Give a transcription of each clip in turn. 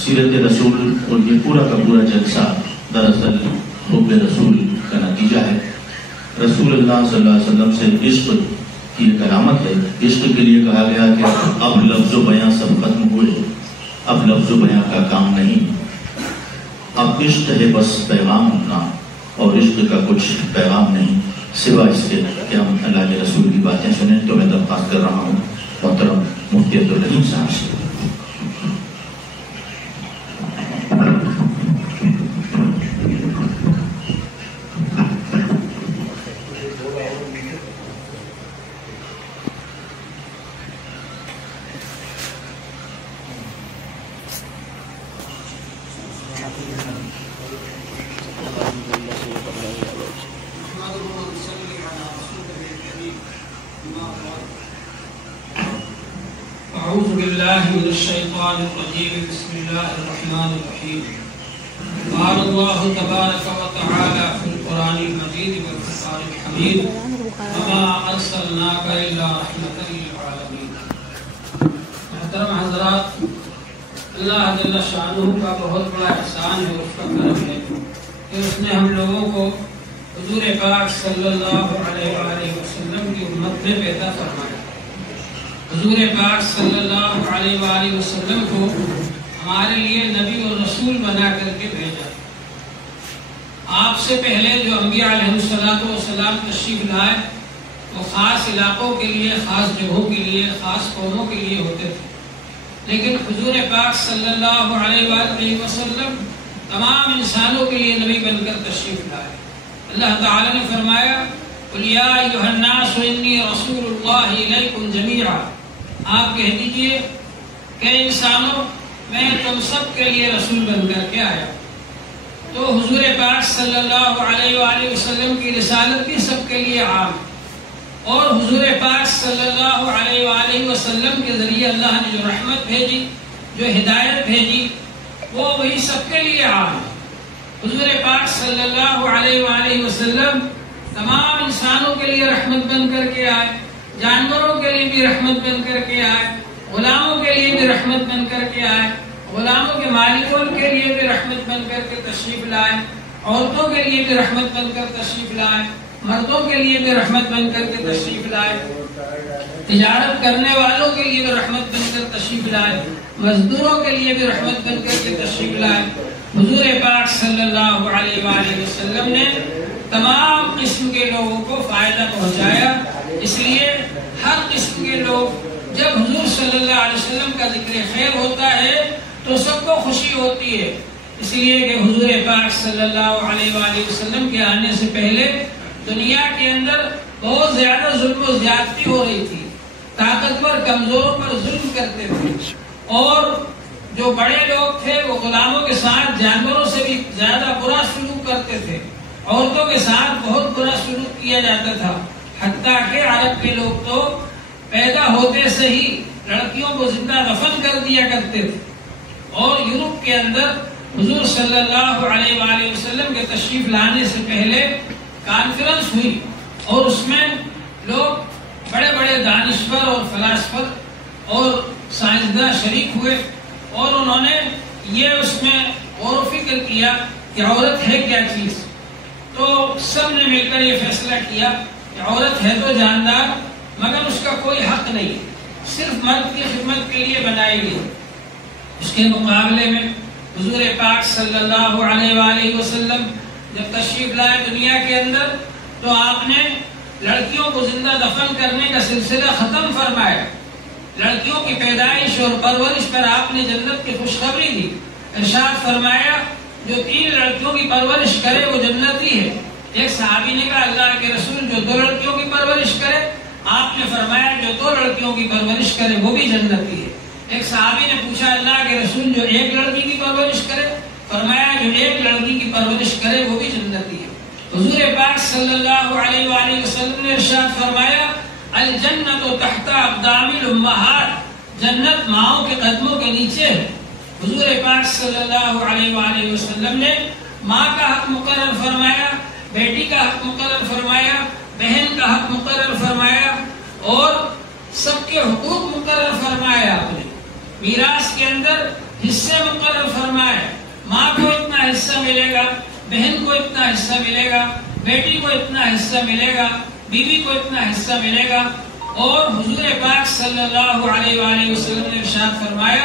سیرت رسول اور یہ پورا کا پورا جلسہ دراصل حب رسول کا نتیجہ ہے۔ رسول اللہ صلی اللہ علیہ وسلم سے عشق کی ایک علامت ہے۔ عشق کے لیے کہا گیا کہ اب لفظ و بیاں سب ختم ہوئے، اب لفظ و بیاں کا کام نہیں، اب عشق ہے بس پیغام اپنا، اور عشق کا کچھ پیغام نہیں سوا اس کے کہ ہم اللہ کے رسول کی باتیں سنیں۔ تو میں درخواست کر رہا ہوں محترم مفتی عبدالرحیم صاحب سے۔ اعوذ باللہ من الشیطان الرجیم، بسم اللہ الرحمن الرحیم۔ قال اللہ تبارک و تعالی فی القرآن المجید والفرقان الحمید، وما ارسلناک الا رحمۃ للعالمین۔ محترم حضرات، اللہ جل شانہ کا بہت بڑا احسان ہے، اس کا کرم ہے کہ اس نے ہم لوگوں کو حضور پاک صلی اللہ علیہ وآلہ وسلم کی امت میں پیدا فرمایا۔ حضور پاک صلی اللہ علیہ وآلہ وسلم کو ہمارے لیے نبی اور رسول بنا کر کے بھیجا۔ آپ سے پہلے جو انبیاء علیہ السلام تشریف لائے وہ خاص علاقوں کے لیے، خاص جگہوں کے لیے، خاص قوموں کے لیے ہوتے تھے، لیکن حضور پاک صلی اللہ علیہ وآلہ وسلم تمام انسانوں کے لیے نبی بن کر تشریف لائے۔ اللہ تعالی نے فرمایا قُلْ يَا أَيُّهَا النَّاسُ إِنِّي رَسُولُ اللَّهِ إِلَيْكُمْ جَمِيعًا، آپ کہہ دیجئے کہ انسانوں میں تم سب کے لیے رسول بن کر کے آیا۔ تو حضور پاک صلی اللہ علیہ وآلہ وسلم کی رسالت بھی سب کے لیے عام، اور حضور پاک صلی اللہ علیہ وآلہ وسلم کے ذریعے اللہ نے جو رحمت بھیجی، جو ہدایت بھیجی، وہ وہی سب کے لیے عام ہے۔ حضور پاک صلی اللہ علیہ وآلہ وسلم تمام انسانوں کے لیے رحمت بن کر کے آئے، جانوروں کے لیے بھی رحمت بن کر کے آئے، غلاموں کے لیے بھی رحمت بن کر کے آئے، غلاموں کے مالکوں کے لیے بھی رحمت بن کر کے تشریف لائے، عورتوں کے لیے بھی رحمت بن کر تشریف لائے، مردوں کے لیے بھی رحمت بن کر کے تشریف لائے، تجارت کرنے والوں کے لیے بھی رحمت بن کر تشریف لائے، مزدوروں کے لیے بھی رحمت بن کر کے تشریف لائے۔ حضور پاک صلی اللہ علیہ وآلہ وسلم نے تمام قسم کے لوگوں کو فائدہ پہنچایا، اس لیے ہر قسم کے لوگ جب حضور صلی اللہ علیہ وسلم کا ذکر خیر ہوتا ہے تو سب کو خوشی ہوتی ہے، اس لیے کہ حضور پاک صلی اللہ علیہ وآلہ وسلم کے آنے سے پہلے دنیا کے اندر بہت زیادہ ظلم و زیادتی ہو رہی تھی، طاقتور کمزوروں پر ظلم کرتے تھے، اور جو بڑے لوگ تھے وہ غلاموں کے ساتھ جانوروں سے بھی زیادہ برا سلوک کرتے تھے، عورتوں کے ساتھ بہت برا سلوک کیا جاتا تھا، حتیٰ کہ عرب کے لوگ تو پیدا ہوتے سے ہی لڑکیوں کو زندہ دفن کر دیا کرتے تھے۔ اور یورپ کے اندر حضور صلی اللہ علیہ وآلہ وسلم کے تشریف لانے سے پہلے کانفرنس ہوئی، اور اس میں لوگ بڑے بڑے دانشور اور فلاسفر اور سائنسداں شریک ہوئے، اور انہوں نے یہ اس میں غور و فکر کیا کہ عورت ہے کیا چیز۔ تو سب نے مل کر یہ فیصلہ کیا کہ عورت ہے تو جاندار، مگر اس کا کوئی حق نہیں، صرف مرد کی خدمت کے لیے بنائی گئی۔ اس کے مقابلے میں حضور پاک صلی اللہ علیہ وآلہ وسلم جب تشریف لائے دنیا کے اندر تو آپ نے لڑکیوں کو زندہ دفن کرنے کا سلسلہ ختم فرمایا، لڑکیوں کی پیدائش اور پرورش پر آپ نے جنت کی خوشخبری دی۔ ارشاد فرمایا جو 3 لڑکیوں کی پرورش کرے وہ جنتی ہے۔ ایک صحابی نے کہا اللہ کے رسول جو 2 لڑکیوں کی پرورش کرے؟ آپ نے فرمایا جو 2 لڑکیوں کی پرورش کرے وہ بھی جنتی ہے۔ ایک صحابی نے پوچھا اللہ کے رسول جو 1 لڑکی کی پرورش کرے؟ فرمایا جو 1 لڑکی کی پرورش کرے وہ بھی جنتی ہے۔ حضور پاک صلی اللہ علیہ وآلہ وسلم نے ارشاد فرمایا الجنت تحت اقدام الامہات، جنت ماؤں کے قدموں کے نیچے ہے۔ حضور پاک صلی اللہ علیہ وآلہ وسلم نے ماں کا حق مقرر فرمایا، بیٹی کا حق مقرر فرمایا، بہن کا حق مقرر فرمایا، اور سب کے حقوق مقرر فرمایا۔ آپ نے میراث کے اندر حصے مقرر فرمائے. ماں کو اتنا حصہ ملے گا، بہن کو اتنا حصہ ملے گا، بیٹی کو اتنا حصہ ملے گا، بیوی کو اتنا حصہ ملے گا. اور حضور پاک صلی اللہ علیہ وآلہ وسلم نے ارشاد فرمایا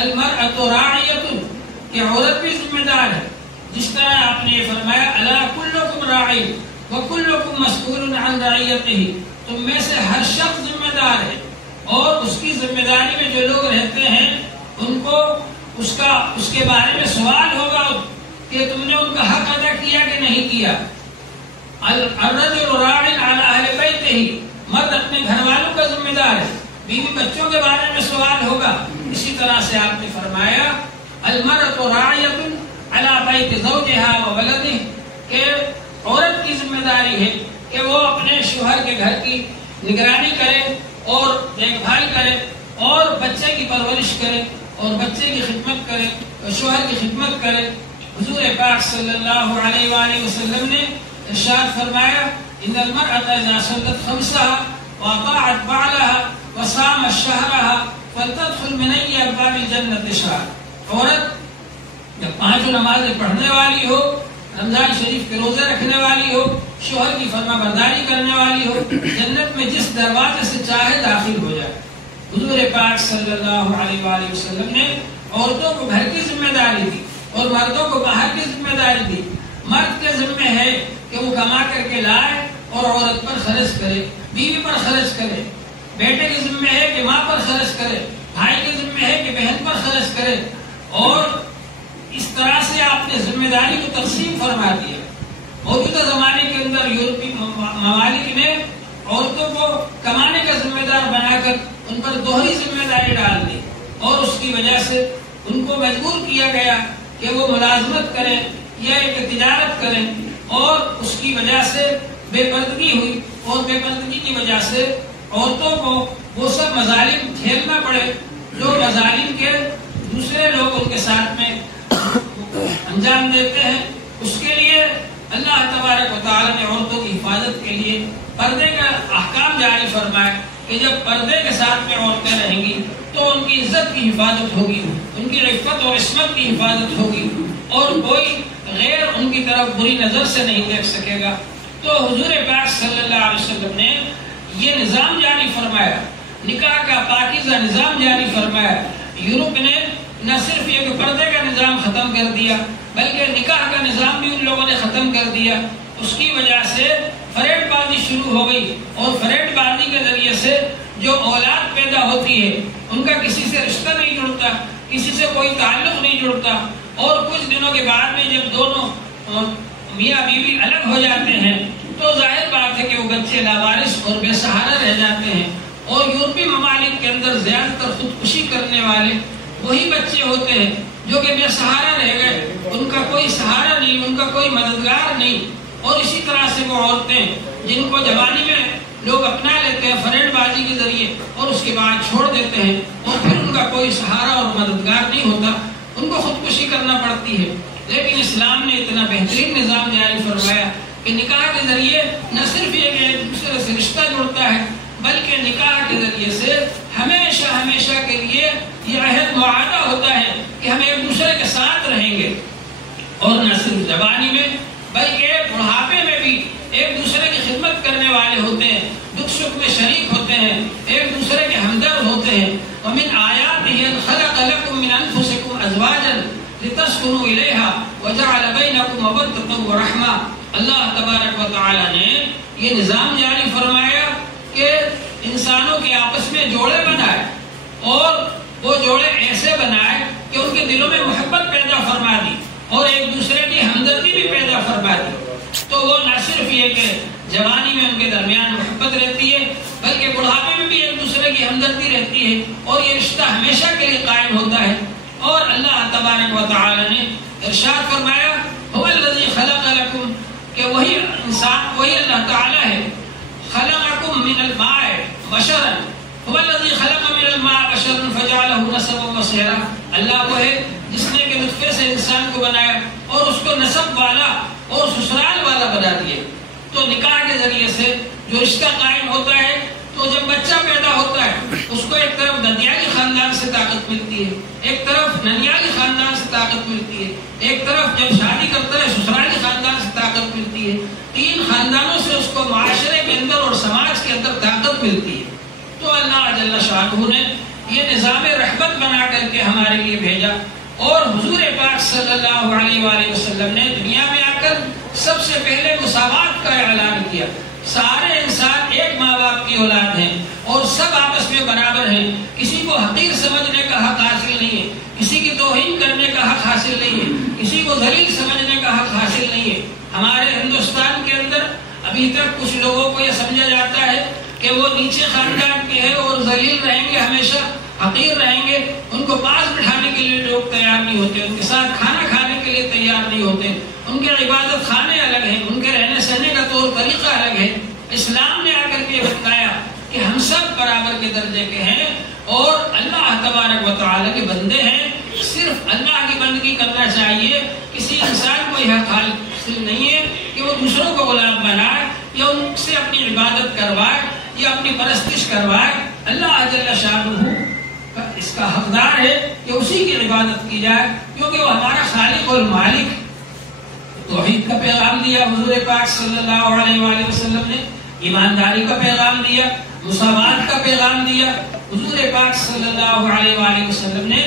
المرأۃ راعیۃ، کہ عورت بھی ذمہ دار ہے. جس طرح آپ نے فرمایا الا کلکم راعی وکلکم مسئول عن رعیتہ، تم میں سے ہر شخص ذمہ دار ہے اور اس کی ذمہ داری میں جو لوگ رہتے ہیں ان کو اس کے بارے میں سوال ہوگا کہ تم نے ان کا حق ادا کیا کہ نہیں کیا. الرجل راع علی اہل بیتہ، مرد اپنے گھر والوں کا ذمہ دار ہے، بیوی بچوں کے بارے میں سوال ہوگا. اسی طرح سے آپ نے فرمایا المرأۃ راعیۃ علی بیت زوجها وولدہ، کہ عورت کی ذمہ داری ہے کہ وہ اپنے شوہر کے گھر کی نگرانی کرے اور دیکھ بھال کرے اور بچے کی پرورش کرے اور بچے کی خدمت کرے اور شوہر کی خدمت کرے. حضور پاک صلی اللہ علیہ وآلہ وسلم نے ارشاد فرمایا ان المرأة اذا صلت خمسها واطاعت بعلها وصامت شهرها فلتدخل من ای ابواب الجنة شهر. عورت جب پانچوں نمازیں پڑھنے والی ہو، رمضان شریف کے روزے رکھنے والی ہو، شوہر کی فرما برداری کرنے والی ہو، جنت میں جس دروازے سے چاہے داخل ہو جائے. حضور پاک صلی اللہ علیہ وآلہ وسلم نے عورتوں کو گھر کی ذمہ داری دی اور مردوں کو باہر کی ذمہ داری دی. مرد کے ذمہ ہے کہ وہ کما کر کے لائے اور عورت پر خرچ کرے، بیوی پر خرچ کرے. بیٹے کے ذمہ ہے کہ ماں پر خرچ کرے، بھائی کے ذمہ ہے کہ بہن پر خرچ کرے. اور اس طرح سے آپ نے ذمہ داری کو تقسیم فرما دیا. موجودہ زمانے کے اندر یورپی ممالک نے عورتوں کو کمانے کا ذمہ دار بنا کر ان پر دوہری ذمہ داری ڈال دی اور اس کی وجہ سے ان کو مجبور کیا گیا کہ وہ ملازمت کریں یا ایک تجارت کریں، اور اس کی وجہ سے بے پردگی ہوئی اور بے پردگی کی وجہ سے عورتوں کو وہ سب مظالم جھیلنا پڑے جو مظالم کے دوسرے لوگ ان کے ساتھ میں انجام دیتے ہیں. اس کے لیے اللہ تبارک و تعالی نے عورتوں کی حفاظت کے لیے پردے کا احکام جاری فرمایا کہ جب پردے کے ساتھ میں عورتیں رہیں گی تو ان کی عزت کی حفاظت ہوگی، ان کی عفت اور عصمت کی حفاظت ہوگی اور کوئی غیر ان کی طرف بری نظر سے نہیں دیکھ سکے گا. تو حضور پاک صلی اللہ علیہ وسلم نے یہ نظام جاری فرمایا، نکاح کا پاکیزہ نظام جاری فرمایا. یورپ نے نہ صرف یہ کہ پردے کا نظام ختم کر دیا بلکہ نکاح کا نظام بھی ان لوگوں نے ختم کر دیا. اس کی وجہ سے فریب بازی شروع ہو گئی اور فریب بازی کے ذریعے سے جو اولاد پیدا ہوتی ہے ان کا کسی سے رشتہ نہیں جڑتا، کسی سے کوئی تعلق نہیں جڑتا، اور کچھ دنوں کے بعد میں جب دونوں میاں بیوی الگ ہو جاتے ہیں تو ظاہر بات ہے کہ وہ بچے لاوارث اور بے سہارا رہ جاتے ہیں. اور یورپی ممالک کے اندر زیادہ تر خودکشی کرنے والے وہی بچے ہوتے ہیں جو کہ بے سہارا رہ گئے، ان کا کوئی سہارا نہیں، ان کا کوئی مددگار نہیں. اور اسی طرح سے وہ عورتیں جن کو جوانی میں لوگ اپنا لیتے ہیں فریب بازی کے ذریعے اور اس کے بعد چھوڑ دیتے ہیں اور پھر ان کا کوئی سہارا اور مددگار نہیں ہوتا، ان کو خودکشی کرنا پڑتی ہے. لیکن اسلام نے اتنا بہترین نظام جاری فرمایا کہ نکاح کے ذریعے نہ صرف یہ کہ ایک دوسرے سے رشتہ جڑتا ہے بلکہ نکاح کے ذریعے سے ہمیشہ ہمیشہ کے لیے یہ عہد معاہدہ ہوتا ہے کہ ہم ایک دوسرے کے ساتھ رہیں گے. اور نہ صرف جوانی میں بلکہ بڑھاپے میں بھی ایک دوسرے کی خدمت کرنے والے ہوتے ہیں، دکھ سکھ میں شریک ہوتے ہیں، ایک دوسرے کے ہمدرد ہوتے ہیں. ومن آیاتہ ان خلق لکم من انفسکم ازواجا لتسکنوا الیہا وجعل بینکم مودۃ ورحمہ. اللہ تبارک و تعالی نے یہ نظام جاری فرمایا کہ انسانوں کے آپس میں جوڑے بنائے اور وہ جوڑے ایسے بنائے کہ ان کے دلوں میں محبت پیدا فرما دی اور ایک دوسرے کی ہمدردی بھی پیدا فرما دی. تو وہ نہ صرف یہ کہ جوانی میں ان کے درمیان محبت رہتی ہے بلکہ بڑھاپے میں بھی ایک دوسرے کی ہمدردی رہتی ہے اور یہ رشتہ ہمیشہ کے لیے قائم ہوتا ہے. اور اللہ تبارک و تعالی نے ارشاد فرمایا هو الذی خلق لکم، کہ وہی انسان وہی اللہ تعالی ہے، خلقکم من الماء بشرا، هو الذی خلق من الماء بشرا فجعله نسبا وصہرا. اللہ وہ ہے جس نے کہ نطفے سے انسان کو بنایا اور اس کو نسب والا اور سسرال والا بنا دیا. تو نکاح کے ذریعے سے جو رشتہ قائم ہوتا ہے تو جب بچہ پیدا ہوتا ہے اس کو ایک طرف ددیالی خاندان سے طاقت ملتی ہے، ایک طرف ننیالی خاندان سے طاقت ملتی ہے، ایک طرف جب شادی کرتا ہے سسرالی خاندان سے طاقت ملتی ہے، 3 خاندانوں سے اس کو معاشرے کے اندر اور سماج کے اندر طاقت ملتی ہے۔ تو اللہ جل شانہ نے یہ نظام رحمت بنا کر کے ہمارے لیے بھیجا، اور حضور پاک صلی اللہ علیہ وآلہ وسلم نے دنیا میں آ کر سب سے پہلے مساوات کا اعلان کیا۔ سارے انسان ایک ماں باپ کی اولاد ہیں اور سب آپس میں برابر ہیں، کسی کو حقیر سمجھنے کا حق حاصل نہیں ہے، کسی کی توہین کرنے کا حق حاصل نہیں ہے، کسی کو ذلیل سمجھنے کا حق حاصل نہیں ہے۔ ہمارے ہندوستان کے اندر ابھی تک کچھ لوگوں کو یہ سمجھا جاتا ہے کہ وہ نیچے خاندان کے ہیں اور ذلیل رہیں گے، ہمیشہ حقیر رہیں گے، ان کو پاس بٹھانے کے لیے لوگ تیار نہیں ہوتے، ان کے ساتھ کھانا کھانے کے لیے تیار نہیں ہوتے، ان کے عبادت خانے الگ ہیں، ان کے رہنے سہنے کا طور طریقہ الگ ہے۔ اسلام نے آ کر کے بتایا کہ ہم سب برابر کے درجے کے ہیں اور اللہ تبارک و تعالی کے بندے ہیں، صرف اللہ کی بندگی کرنا چاہیے۔ کسی انسان کو یہ حاصل نہیں ہے کہ وہ دوسروں کو غلام بنائے یا ان سے اپنی عبادت کروائے یا اپنی پرستش کروائے۔ اللہ جل شانہ اس کا حقدار ہے کہ اسی کی عبادت کی جائے، کیونکہ وہ ہمارا خالق اور مالک۔ توحید کا پیغام دیا حضور پاک صلی اللہ علیہ وآلہ وسلم نے، ایمانداری کا پیغام دیا، مساوات کا پیغام دیا۔ حضور پاک صلی اللہ علیہ وآلہ وسلم نے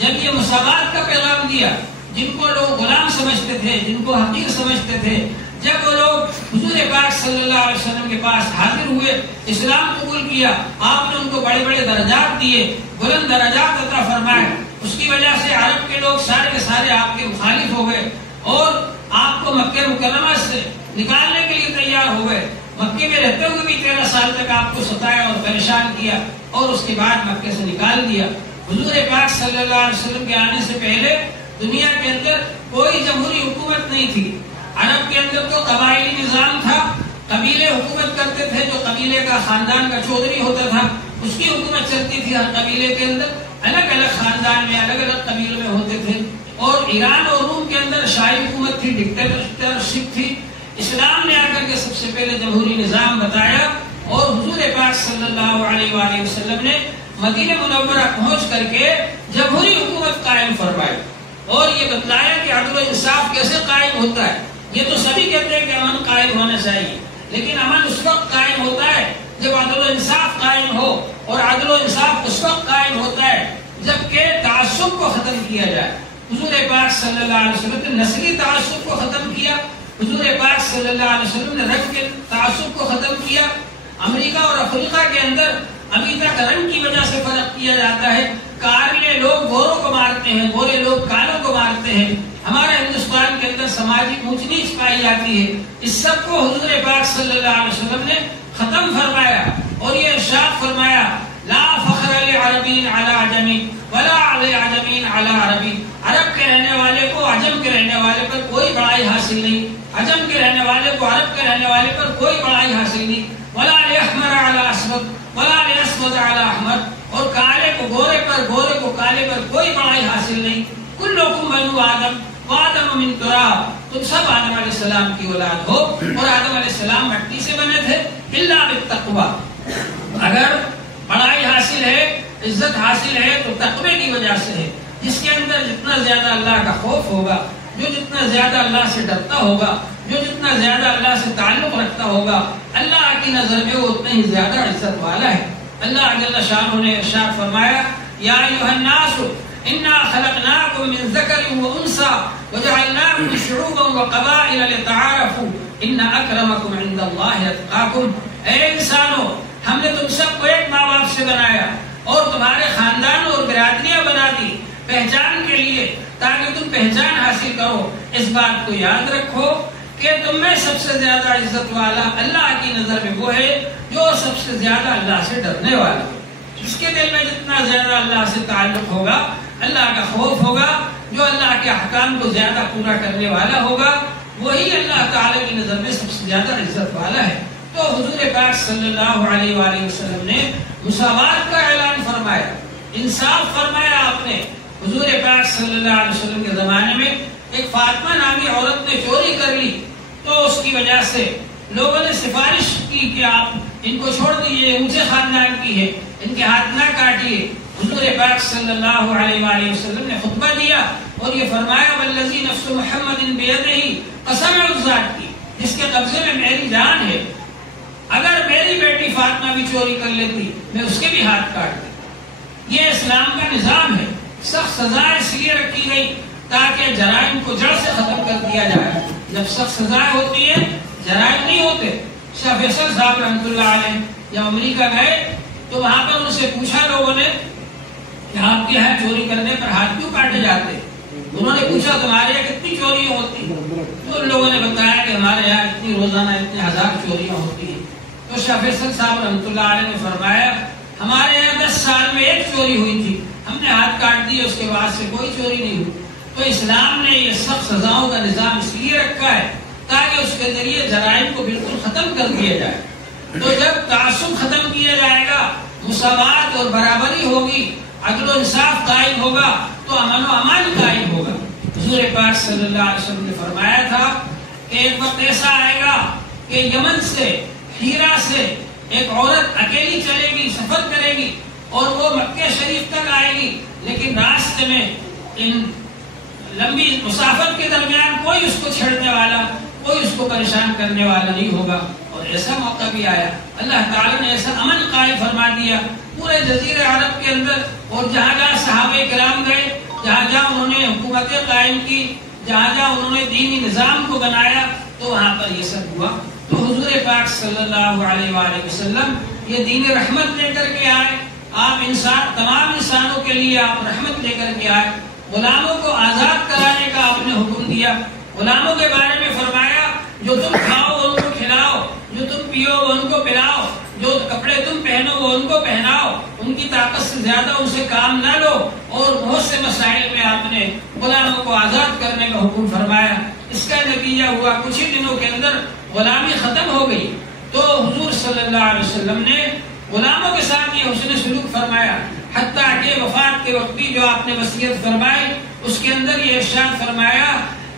جب یہ مساوات کا پیغام دیا، جن کو لوگ غلام سمجھتے تھے، جن کو حقیر سمجھتے تھے، جب وہ لوگ حضور پاک صلی اللہ علیہ وسلم کے پاس حاضر ہوئے، اسلام قبول کیا، آپ نے ان کو بڑے بڑے درجات دیے، بلند درجات عطا فرمائے۔ اس کی وجہ سے عرب کے لوگ سارے کے سارے آپ کے مخالف ہو گئے اور آپ کو مکہ مکرمہ سے نکالنے کے لیے تیار ہو گئے۔ مکے میں رہتے ہوئے بھی 13 سال تک آپ کو ستایا اور پریشان کیا، اور اس کے بعد مکے سے نکال دیا۔ حضور پاک صلی اللہ علیہ وسلم کے آنے سے پہلے دنیا کے اندر کوئی جمہوری حکومت نہیں تھی۔ عرب کے اندر تو قبائلی نظام تھا، قبیلے حکومت کرتے تھے، جو قبیلے کا خاندان کا چودھری ہوتا تھا اس کی حکومت چلتی تھی۔ ہر قبیلے کے اندر الگ الگ خاندان میں الگ الگ قبیلوں میں ہوتے تھے، اور ایران اور روم کے اندر شاہی حکومت تھی، ڈکٹیٹرشپ تھی۔ اسلام نے آ کر کے سب سے پہلے جمہوری نظام بتایا، اور حضور پاک صلی اللہ علیہ وآلہ وسلم نے مدینہ منورہ پہنچ کر کے جمہوری حکومت قائم فرمائی، اور یہ بتلایا کہ عدل و انصاف کیسے قائم ہوتا ہے۔ یہ تو سبھی کہتے ہیں کہ امن قائم ہونا چاہیے، لیکن امن اس وقت قائم ہوتا ہے جب عدل و انصاف قائم ہو، اور عدل و انصاف اس وقت قائم ہوتا ہے جبکہ تعصب کو ختم کیا جائے۔ حضور پاک صلی اللہ علیہ وسلم نے نسلی تعصب کو ختم کیا، حضور پاک صلی اللہ علیہ وسلم نے رنگ کے تعصب کو ختم کیا۔ امریکہ اور افریقہ کے اندر ابھی تک رنگ کی وجہ سے فرق کیا جاتا ہے، کالے لوگ گوروں کو مارتے ہیں، گورے لوگ کالوں کو مارتے ہیں۔ ہمارے ہندوستان کے اندر سماجی اونچ نیچ پائی جاتی ہے، اس سب کو حضور پاک صلی اللہ علیہ وسلم نے ختم فرمایا، اور یہ ارشاد فرمایا لا فخر لعربی علی عجمی ولا لعجمی علی عربی۔ عرب کے رہنے والے کو عجم کے رہنے والے پر کوئی بڑائی حاصل نہیں، عجم کے رہنے والے کو عرب کے رہنے والے پر کوئی بڑائی حاصل نہیں۔ ولا لاحمر علی اسود ولا لاسود علی احمر، اور کالے کو گورے پر، گورے کو کالے پر کوئی بڑائی حاصل نہیں۔ کلکم بنو آدم وآدم من تراب، تم سب آدم علیہ السلام کی اولاد ہو، اور آدم علیہ السلام مٹی سے بنے تھے۔ الا بالتقوی، اگر بڑائی حاصل ہے، عزت حاصل ہے تو تقوی کی وجہ سے ہے۔ جس کے اندر جتنا زیادہ اللہ کا خوف ہوگا، جو جتنا زیادہ اللہ سے ڈرتا ہوگا، جو جتنا زیادہ اللہ سے تعلق رکھتا ہوگا، اللہ کی نظر میں وہ اتنا ہی زیادہ عزت والا ہے۔ اللہ جل شانہ نے ارشاد فرمایا یا ایھا الناس انا خلقناکم من ذکر و انثی وجعلناکم شعوبا وقبائل لتعارفوا ان اکرمکم عند اللہ اتقاکم۔ اے انسانوں، ہم نے تم سب کو ایک ماں باپ سے بنایا اور تمہارے خاندانوں اور برادریاں بنا دی پہچان کے لیے، تاکہ تم پہچان حاصل کرو۔ اس بات کو یاد رکھو کہ تم میں سب سے زیادہ عزت والا اللہ کی نظر میں وہ ہے جو سب سے زیادہ اللہ سے ڈرنے والا ہے۔ اس کے دل میں جتنا زیادہ اللہ سے تعلق ہوگا، اللہ کا خوف ہوگا، جو اللہ کے احکام کو زیادہ پورا کرنے والا ہوگا، وہی اللہ تعالی کی نظر میں سب سے زیادہ عزت والا ہے۔ تو حضور پاک صلی اللہ علیہ وآلہ وسلم نے مساوات کا اعلان فرمایا، انصاف فرمایا آپ نے۔ حضور پاک صلی اللہ علیہ وسلم کے زمانے میں ایک فاطمہ نامی عورت نے چوری کر لی، تو اس کی وجہ سے لوگوں نے سفارش کی کہ آپ ان کو چھوڑ دیجیے، اونچے خاندان کی ہے، ان کے ہاتھ نہ کاٹیے۔ حضور پاک صلی اللہ علیہ وآلہ وسلم نے خطبہ دیا اور یہ فرمایا والذی نفس محمد بیدہ، قسم ہے اس ذات کی جس کے قبضے میں میری جان ہے، اگر میری بیٹی فاطمہ بھی چوری کر لیتی میں اس کے بھی ہاتھ کاٹ دیتی۔ یہ اسلام کا نظام ہے۔ سخت سزا اس لیے رکھی گئی تاکہ جرائم کو جڑ سے ختم کر دیا جائے۔ جب سخت سزائیں ہوتی ہے جرائم نہیں ہوتے۔ شاہ فیصل صاحب رحمۃ اللہ علیہ جب امریکہ گئے تو وہاں پر ان سے پوچھا لوگوں نے کہ آپ کے یہاں چوری کرنے پر ہاتھ کیوں کاٹے جاتے؟ انہوں نے پوچھا تمہارے یہاں کتنی چوریاں ہوتی؟ تو ان لوگوں نے بتایا کہ ہمارے یہاں اتنی روزانہ اتنے ہزار چوریاں ہوتی ہیں۔ تو شاہ فیصل صاحب رحمۃ اللہ علیہ نے فرمایا ہمارے یہاں 10 سال میں ایک چوری ہوئی تھی، ہم نے ہاتھ کاٹ دیے، اس کے بعد سے کوئی چوری نہیں ہوئی۔ تو اسلام نے یہ سخت سزاؤں کا نظام اس لیے رکھا ہے تاکہ اس کے ذریعے جرائم کو بالکل ختم کر دیا جائے۔ تو جب تعصب ختم کیا جائے گا، مساوات اور برابری ہوگی، عدل و انصاف قائم ہوگا تو امن و امان قائم ہوگا۔ حضور پاک صلی اللہ علیہ وسلم نے فرمایا تھا کہ ایک وقت ایسا آئے گا کہ یمن سے، ہیرا سے ایک عورت اکیلی چلے گی، سفر کرے گی اور وہ مکہ شریف تک آئے گی، لیکن راستے میں ان لمبی مسافت کے درمیان کوئی اس کو چھیڑنے والا، کوئی اس کو پریشان کرنے والا نہیں ہوگا۔ اور ایسا موقع بھی آیا، اللہ تعالیٰ نے ایسا امن قائم فرما دیا پورے جزیرے عرب کے اندر، اور جہاں جہاں صحابہ کرام گئے، جہاں جہاں انہوں نے حکومتیں قائم کی، جہاں جہاں انہوں نے دینی نظام کو بنایا، تو وہاں پر یہ سب ہوا۔ تو حضور پاک صلی اللہ علیہ وآلہ وسلم یہ دین رحمت لے کر کے آئے، آپ انسان، تمام انسانوں کے لیے آپ رحمت لے کر کے آئے۔ غلاموں کو آزاد کرانے کا آپ نے حکم دیا، غلاموں کے بارے میں فرمایا جو تم کھاؤ ان کو کھلاؤ، جو تم پیو وہ ان کو پلاؤ، جو کپڑے تم پہنو وہ ان کو پہناؤ، ان کی طاقت سے زیادہ ان سے کام نہ لو، اور بہت سے مسائل میں آپ نے غلاموں کو آزاد کرنے کا حکم فرمایا۔ اس کا نتیجہ ہوا کچھ ہی دنوں کے اندر غلامی ختم ہو گئی۔ تو حضور صلی اللہ علیہ وسلم نے غلاموں کے ساتھ یہ حسن سلوک فرمایا، حتیٰ کہ وفات کے وقت بھی جو آپ نے وصیت فرمائی اس کے اندر یہ ارشاد فرمایا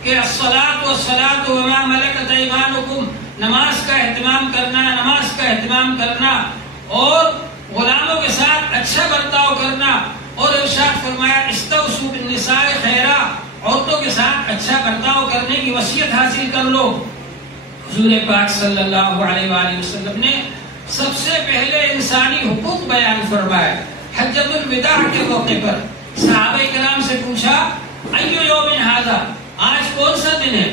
کہ الصلاۃ والصلاۃ وما ملکت ایمانکم، نماز کا اہتمام کرنا، نماز کا اہتمام کرنا اور غلاموں کے ساتھ اچھا برتاؤ کرنا، اور ارشاد فرمایا استوصوا بالنساء خیرا، عورتوں کے ساتھ اچھا برتاؤ کرنے کی وصیت حاصل کر لو۔ حضور پاک صلی اللہ علیہ وآلہ وسلم نے سب سے پہلے انسانی حقوق بیان فرمائے۔ حجۃ الوداع کے موقع پر صحابہ کرام سے پوچھا ایو یوم ھذا، آج کون سا دن ہے؟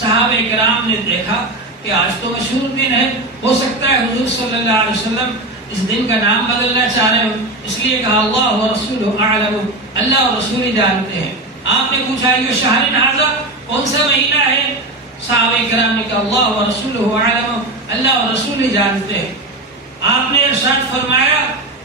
صحابہ کرام نے دیکھا کہ آج تو مشہور دن ہے، ہو سکتا ہے حضور صلی اللہ علیہ وسلم اس دن کا نام بدلنا چاہ رہے ہو، اس لیے کہا اللہ ورسولہ اعلم، اللہ اور رسول ہی جانتے ہیں۔ آپ نے پوچھا ایو شہر ھذا، کون سا مہینہ ہے؟ صحابہ کرام نے کہا اللہ ورسولہ اعلم، اللہ اور رسول ہی جانتے ہیں۔ آپ نے ارشاد فرمایا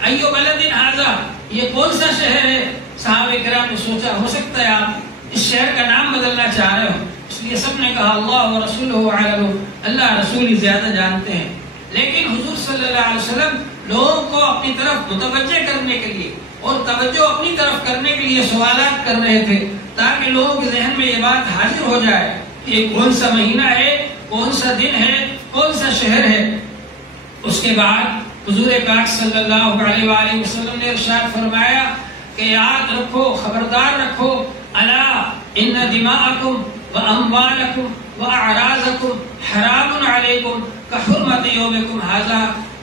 ایو بلد ھذا، یہ کون سا شہر ہے؟ صحابہ کرام نے سوچا ہو سکتا ہے آپ اس شہر کا نام بدلنا چاہ رہے ہو، اس لیے سب نے کہا اللہ ورسولہ اعلم، اللہ رسول ہی زیادہ جانتے ہیں۔ لیکن حضور صلی اللہ علیہ وسلم لوگوں کو اپنی طرف متوجہ کرنے کے لیے اور توجہ اپنی طرف کرنے کے لیے سوالات کر رہے تھے تاکہ لوگوں کے ذہن میں یہ بات حاضر ہو جائے کہ کون سا مہینہ ہے، کون سا دن ہے، کون سا شہر ہے۔ اس کے بعد حضور پاک صلی اللہ علیہ وآلہ وسلم نے ارشاد فرمایا کہ یاد رکھو، خبردار رکھو، الا ان دماءکم واموالکم واعراضکم حرام علیکم کحرمت یومکم ھذا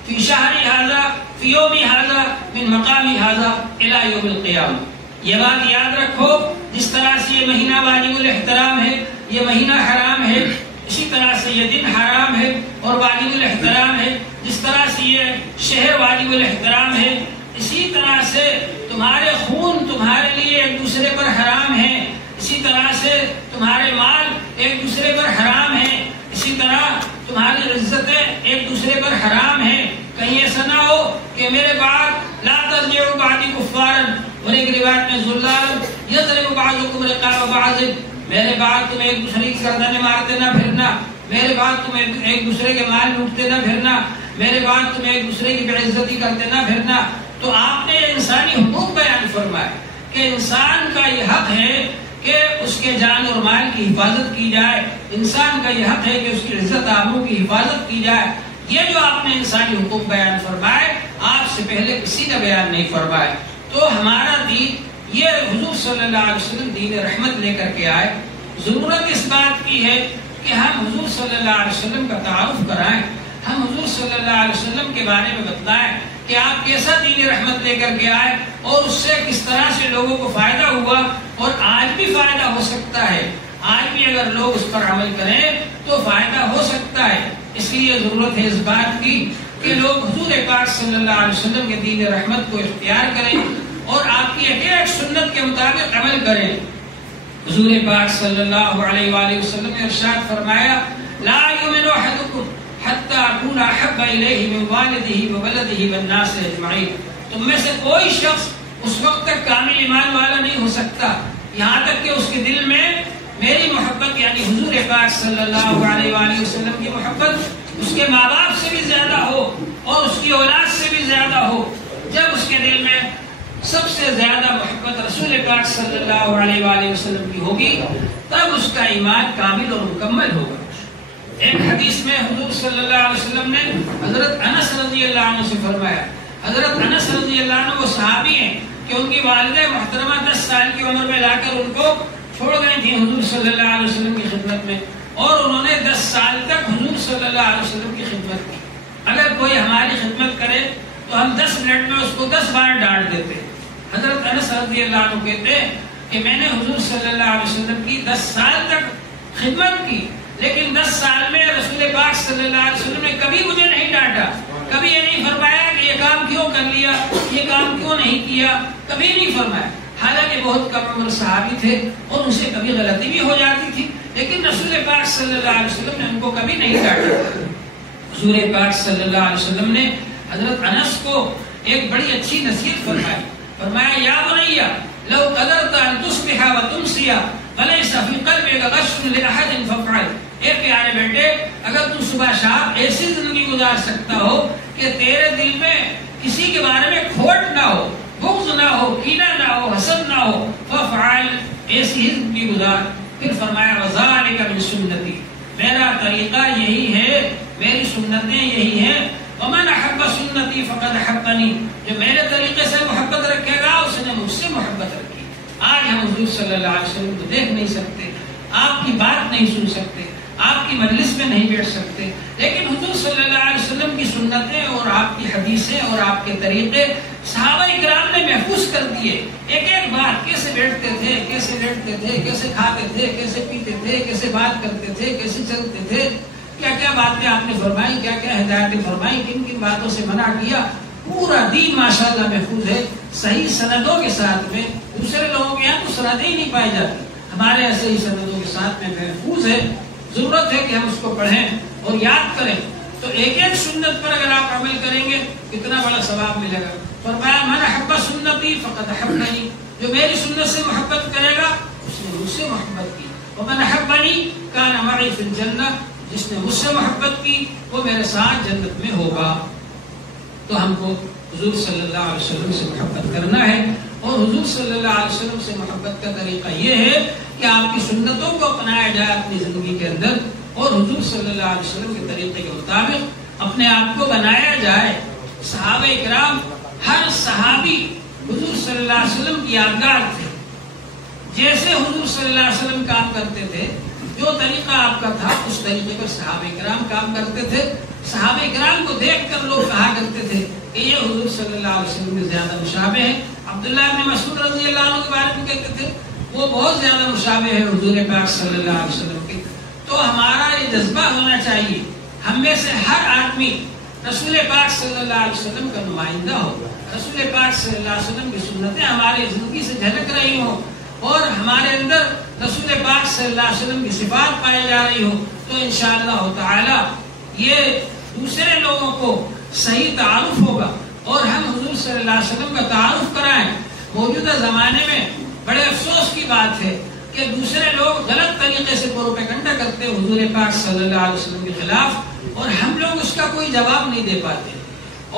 فی شہر ھذا فی یوم ھذا من مقام ھذا الی یوم القیامہ۔ یہ بات یاد رکھو، جس طرح سے یہ مہینہ واجب الاحترام ہے، یہ مہینہ حرام ہے، اسی طرح سے یہ دن حرام ہے اور واجب الاحترام ہے، جس طرح سے یہ شہر واجب الاحترام ہے، اسی طرح سے تمہارے خون تمہارے لیے ایک دوسرے پر حرام ہے، اسی طرح سے تمہارے مال ایک دوسرے پر حرام ہے، اسی طرح تمہاری عزتیں ایک دوسرے پر حرام ہیں۔ کہیں ایسا نہ ہو کہ میرے بعد لا ترجعوا بعدی کفارا، اور ایک روایت میں ذلال یضرب بعضکم رقاب بعض، میرے بعد تم ایک دوسرے کی گردنیں مارتے نہ پھرنا، میرے بعد تم ایک دوسرے کے مال لوٹتے نہ پھرنا، میرے بعد تم ایک دوسرے کی بے عزتی کرتے نہ پھرنا۔ تو آپ نے انسانی حقوق بیان فرمائے کہ انسان کا یہ حق ہے کہ اس کے جان اور مال کی حفاظت کی جائے، انسان کا یہ حق ہے کہ اس کی عزت آبرو کی حفاظت کی جائے۔ یہ جو آپ نے انسانی حقوق بیان فرمائے آپ سے پہلے کسی نے بیان نہیں فرمائے۔ تو ہمارا دین یہ حضور صلی اللہ علیہ وسلم دین رحمت لے کر کے آئے۔ ضرورت اس بات کی ہے کہ ہم حضور صلی اللہ علیہ وسلم کا تعارف کرائیں، ہم حضور صلی اللہ علیہ وسلم کے بارے میں بتلائیں کہ آپ کیسا دین رحمت لے کر کے آئے اور اس سے کس طرح سے لوگوں کو فائدہ ہوا، اور آج بھی فائدہ ہو سکتا ہے۔ آج بھی اگر لوگ اس پر عمل کریں تو فائدہ ہو سکتا ہے۔ اس لیے ضرورت ہے اس بات کی کہ لوگ حضور پاک صلی اللہ علیہ وسلم کے دین رحمت کو اختیار کریں اور آپ کی ایک ایک سنت کے مطابق عمل کریں۔ حضور پاک صلی اللہ علیہ وآلہ وسلم نے ارشاد فرمایا لا یؤمن احدکم حتی اکون احب الیہ من والدہ وولدہ والناس اجمعین۔ تم میں سے کوئی شخص اس وقت تک کامل ایمان والا نہیں ہو سکتا یہاں تک کہ اس کے دل میں میری محبت یعنی حضور پاک صلی اللہ علیہ وآلہ وسلم کی محبت اس کے ماں باپ سے بھی زیادہ ہو اور اس کی اولاد سے بھی زیادہ ہو۔ جب اس کے دل میں سب سے زیادہ محبت رسول پاک صلی اللہ علیہ وآلہ وسلم کی ہوگی تب اس کا ایمان کامل اور مکمل ہوگا۔ ایک حدیث میں حضور صلی اللہ علیہ وسلم نے حضرت انس رضی اللہ عنہ سے فرمایا، حضرت انس رضی اللہ عنہ وہ صحابی ہیں کہ ان کی والدہ محترمہ 10 سال کی عمر میں لا کر ان کو چھوڑ گئی تھی حضور صلی اللہ علیہ وسلم کی خدمت میں، اور انہوں نے 10 سال تک حضور صلی اللہ علیہ وسلم کی خدمت کی۔ اگر کوئی ہماری خدمت کرے تو ہم 10 منٹ میں اس کو 10 بار ڈانٹ دیتے۔ حضرت انس رضی اللہ عنہ کہتے ہیں کہ میں نے حضور صلی اللہ علیہ وسلم کی 10 سال تک خدمت کی، لیکن 10 سال میں رسول پاک صلی اللہ علیہ وسلم نے کبھی مجھے نہیں ڈانٹا، کبھی یہ نہیں فرمایا کہ یہ کام کیوں کر لیا، یہ کام کیوں نہیں کیا، کبھی نہیں فرمایا۔ حالانکہ بہت کم عمر صحابی تھے اور ان سے کبھی غلطی بھی ہو جاتی تھی، لیکن رسول پاک صلی اللہ علیہ وسلم نے ان کو کبھی نہیں ڈانٹا۔ حضور پاک صلی اللہ علیہ وسلم نے حضرت انس کو ایک بڑی اچھی نصیحت فرمائی، فرمایا یا بنیا لو قدرت ان تصبح وتمسی فليس في قلبك غش لاحد فافعل۔ اے پیارے بیٹے، اگر تم صبح شام ایسی زندگی گزار سکتا ہو کہ تیرے دل میں کسی کے بارے میں کھوٹ نہ ہو، بغض نہ ہو، کینہ نہ ہو، حسد نہ ہو، فافعل، ایسی ہی زندگی گزار۔ پھر فرمایا وذالک من سنتی، میرا طریقہ یہی ہے، میری سنتیں یہی ہیں۔ ومن احب سنتی فقد احبنی، جو میرے طریقے سے محبت رکھے گا اس نے مجھ سے محبت رکھی۔ آج ہم حضور صلی اللہ علیہ وسلم کو دیکھ نہیں سکتے، آپ کی بات نہیں سن سکتے، آپ کی مجلس میں نہیں بیٹھ سکتے، لیکن حضور صلی اللہ علیہ وسلم کی سنتیں اور آپ کی حدیثیں اور آپ کے طریقے صحابہ کرام نے محفوظ کر دیے۔ ایک ایک بات، کیسے بیٹھتے تھے، کیسے لیٹتے تھے، کیسے کھاتے تھے، کیسے پیتے تھے، کیسے بات کرتے تھے، کیسے چلتے تھے، کیا کیا باتیں آپ نے فرمائی، کیا کیا ہدایتیں فرمائی، کن کن باتوں سے منع کیا، پورا دین ماشاءاللہ محفوظ ہے صحیح سندوں کے ساتھ میں۔ دوسرے لوگوں کے یہاں تو سندیں ہی نہیں پائی جاتی، ہمارے ایسے ہی سندوں کے ساتھ میں محفوظ ہے۔ ضرورت ہے کہ ہم اس کو پڑھیں اور یاد کریں، تو ایک ایک سنت پر اگر آپ عمل کریں گے کتنا بڑا ثواب ملے گا۔ فرمایا من احب سنتی فقد احبنی، جو میری سنت سے محبت کرے گا اس نے مجھ سے محبت کی۔ ومن احبنی کان معی فی الجنہ، جس نے مجھ سے محبت کی وہ میرے ساتھ جنت میں ہوگا۔ تو ہم کو حضور صلی اللہ علیہ وسلم سے محبت کرنا ہے، اور حضور صلی اللہ علیہ وسلم سے محبت کا طریقہ یہ ہے کہ آپ کی سنتوں کو اپنایا جائے اپنی زندگی کے اندر، اور حضور صلی اللہ علیہ وسلم کے طریقے کے مطابق اپنے آپ کو بنایا جائے۔ صحابہ کرام ہر صحابی حضور صلی اللہ علیہ وسلم کی یادگار تھے، جیسے حضور صلی اللہ علیہ وسلم کام کرتے تھے، جو طریقہ آپ کا تھا اس طریقے پر صحابہ کرام کام کرتے تھے۔ صحابہ کرام کو دیکھ کر لوگ کہا کرتے تھے کہ یہ حضور صلی اللہ علیہ وسلم میں زیادہ مشابہ ہیں۔ عبداللہ بن مسعود رضی اللہ عنہ کے بارے میں کہتے تھے وہ بہت زیادہ مشابہ ہے حضور پاک صلی اللہ علیہ وسلم کے۔ تو ہمارا یہ جذبہ ہونا چاہیے، ہم میں سے ہر آدمی رسول پاک صلی اللہ علیہ وسلم کا نمائندہ ہو، رسول پاک صلی اللہ علیہ وسلم کی سنتیں ہماری زندگی سے جھلک رہی ہوں، اور ہمارے اندر رسول پاک صلی اللہ علیہ وسلم کی صفات پائی جا رہی ہو، تو انشاءاللہ تعالی یہ دوسرے لوگوں کو صحیح تعارف ہوگا، اور ہم حضور صلی اللہ علیہ وسلم کا تعارف کرائیں۔ موجودہ زمانے میں بڑے افسوس کی بات ہے کہ دوسرے لوگ غلط طریقے سے پروپیگنڈا کرتے ہیں حضور پاک صلی اللہ علیہ وسلم کے خلاف، اور ہم لوگ اس کا کوئی جواب نہیں دے پاتے،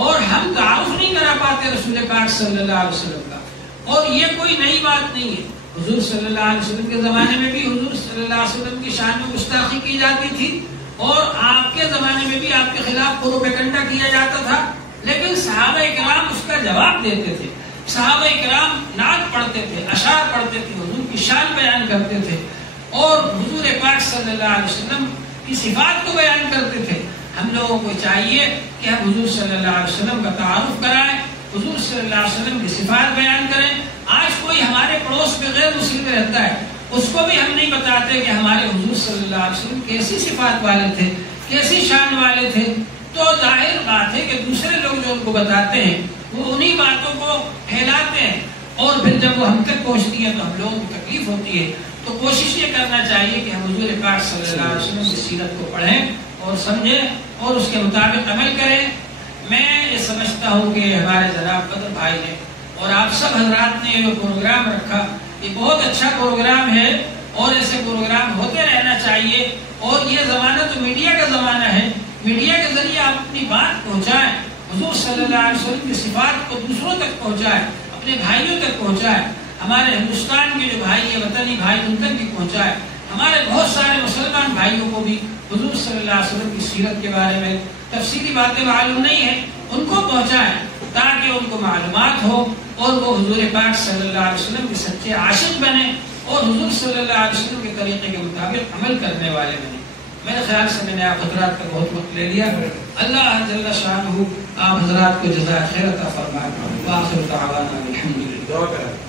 اور ہم تعارف نہیں کرا پاتے رسول پاک صلی اللہ علیہ وسلم کا۔ اور یہ کوئی نئی بات نہیں ہے، حضور صلی اللہ علیہ وسلم کے زمانے میں بھی حضور صلی اللہ علیہ وسلم کی شان میں گستاخی کی جاتی تھی، اور آپ کے زمانے میں بھی آپ کے خلاف پروپیگنڈا کیا جاتا تھا، لیکن صحابہ اکرام اس کا جواب دیتے تھے۔ صحابہ اکرام نعت پڑھتے تھے، اشعار پڑھتے تھے، حضور کی شان بیان کرتے تھے، اور حضور پاک صلی اللہ علیہ وسلم کی صفات کو بیان کرتے تھے۔ ہم لوگوں کو چاہیے کہ ہم حضور صلی اللہ علیہ وسلم کا تعارف کرائیں، حضور صلی اللہ علیہ وسلم کی صفات بیان کریں۔ آج کوئی ہمارے پڑوس میں غیر مسلم رہتا ہے، اس کو بھی ہم نہیں بتاتے کہ ہمارے حضور صلی اللہ علیہ وسلم کیسی صفات والے تھے، کیسی شان والے تھے، تو ظاہر بات ہے کہ دوسرے لوگ جو ان کو بتاتے ہیں وہ انہی باتوں کو پھیلاتے ہیں، اور پھر جب وہ ہم تک پہنچتی ہے تو ہم لوگوں کو تکلیف ہوتی ہے۔ تو کوشش یہ کرنا چاہیے کہ ہم حضور پاک صلی اللہ علیہ وسلم کی سیرت کو پڑھیں اور سمجھیں اور اس کے مطابق عمل کریں۔ میں یہ سمجھتا ہوں کہ ہمارے جناب بدر بھائی نے اور آپ سب حضرات نے یہ پروگرام رکھا، یہ بہت اچھا پروگرام ہے، اور ایسے پروگرام ہوتے رہنا چاہیے۔ اور یہ زمانہ تو میڈیا کا زمانہ ہے، میڈیا کے ذریعے آپ اپنی بات پہنچائیں، حضور صلی اللہ علیہ وسلم کی صفات کو دوسروں تک پہنچائیں، اپنے بھائیوں تک پہنچائیں، ہمارے ہندوستان کے جو بھائی ہیں، وطنی بھائی، ان تک بھی پہنچائیں۔ ہمارے بہت سارے مسلمان بھائیوں کو بھی حضور صلی اللہ علیہ وسلم کی سیرت کے بارے میں تفصیلی باتیں معلوم نہیں ہیں، ان کو پہنچائیں تاکہ ان کو معلومات ہو اور وہ حضور پاک صلی اللہ علیہ وسلم کے سچے عاشق بنے اور حضور صلی اللہ علیہ وسلم کے طریقے کے مطابق عمل کرنے والے بنے۔ میرے خیال سے میں نے آپ حضرات کا بہت وقت لے لیا، اللہ جل شانہ آپ حضرات کو جزائے خیر عطا فرمائے۔ وآخر دعوانا الحمدللہ۔